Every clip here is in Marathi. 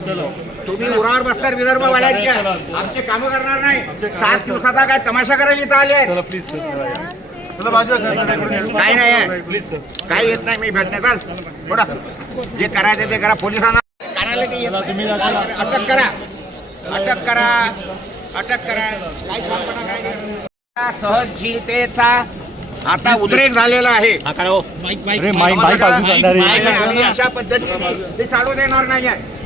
तुम्ही उरावर बसणार विदर्भवाल्यांच्या, आमचे काम करणार नाही। 7 दिवसाचा काय तमाशा करायला इथं आले? काही नाही आहे, काही येत नाही मी भेटणे। चाल थोडा जे करायचं ते करा, पोलिसांना करायला ते येत नाही। अटक करा, अटक करा, अटक करा, काय शांतपणा काय सहनशीलतेचा आता उद्रेक झालेला आहे। आम्ही अशा पद्धतीने ते चालू देणार नाही आहे।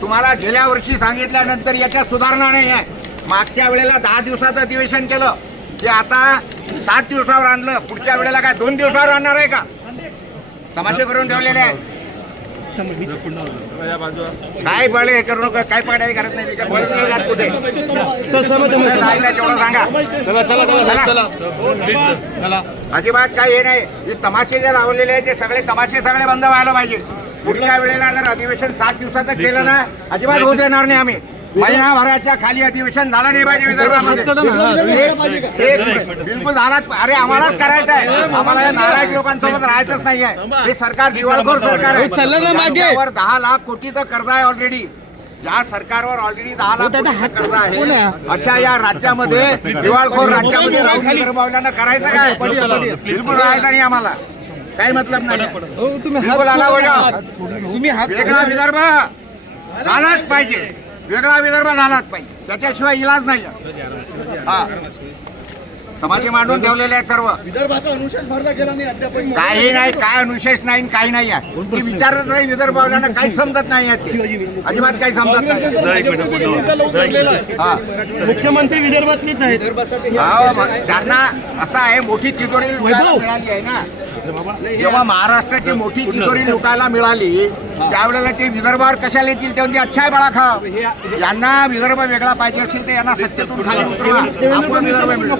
तुम्हाला गेल्या वर्षी सांगितल्यानंतर याच्यात सुधारणा नाही आहे। मागच्या वेळेला 10 दिवसाचं अधिवेशन केलं, ते आता 7 दिवसावर आणलं। पुढच्या वेळेला काय 2 दिवसावर आणणार आहे का? तमाशे करून ठेवलेले आहेत। काय बळे हे करू नका, काय पाडायची करत नाही, त्याच्या बळ नाही जात कुठे। तेवढं सांगा, अजिबात काही हे नाही। हे तमाशे जे लावलेले आहेत ते सगळे तमाशे सगळे बंद व्हायला पाहिजे। पुढच्या वेळेला जर अधिवेशन 7 दिवसाचं केलं ना, अजिबात होऊ देणार नाही आम्ही। महिनाभराच्या खाली अधिवेशन झालं नाही पाहिजे विदर्भामध्ये, बिलकुल झालाच। अरे आम्हालाच करायचं आहे, आम्हाला या नालायक लोकांसोबत राहायचंच नाही आहे। हे सरकार दिवाळखोर सरकार आहे। 10 लाख कोटीचं कर्ज आहे ऑलरेडी। या सरकारवर ऑलरेडी 10 लाख कोटीचं कर्ज आहे। अशा या राज्यामध्ये दिवाळखोर राज्यामध्ये राहून विदर्भावाल्यांना करायचं काय? बिलकुल राहायचं नाही आम्हाला, काही मतलब नाही। बिलकुल आला वेगळा विदर्भ झालाच पाहिजे, वेगळा विदर्भ झालाच पाहिजे, त्याच्याशिवाय इलाज नाही। हा तमाशे मांडून ठेवलेले आहेत सर्व। विदर्भाचा अनुशेष भरला गेला नाही अद्याप, काही नाही, काय अनुशेष नाही, काही नाही आहे। ती विचारत नाही विदर्भावाल्यांना, काही समजत नाही आहे, अजिबात काही समजत नाही। मुख्यमंत्री विदर्भातलीच आहेत। त्यांना असं आहे, मोठी तिजोरी लुटायला मिळाली आहे ना। जेव्हा महाराष्ट्राची मोठी तिजोरी लुटायला मिळाली त्यावेळेला ते विदर्भावर कशाला येतील? ते म्हणजे अच्छा आहे बळा खाव। यांना विदर्भ वेगळा पाहिजे असेल तर यांना सत्तेतून खाली उतरवा, आपण विदर्भ मिळू।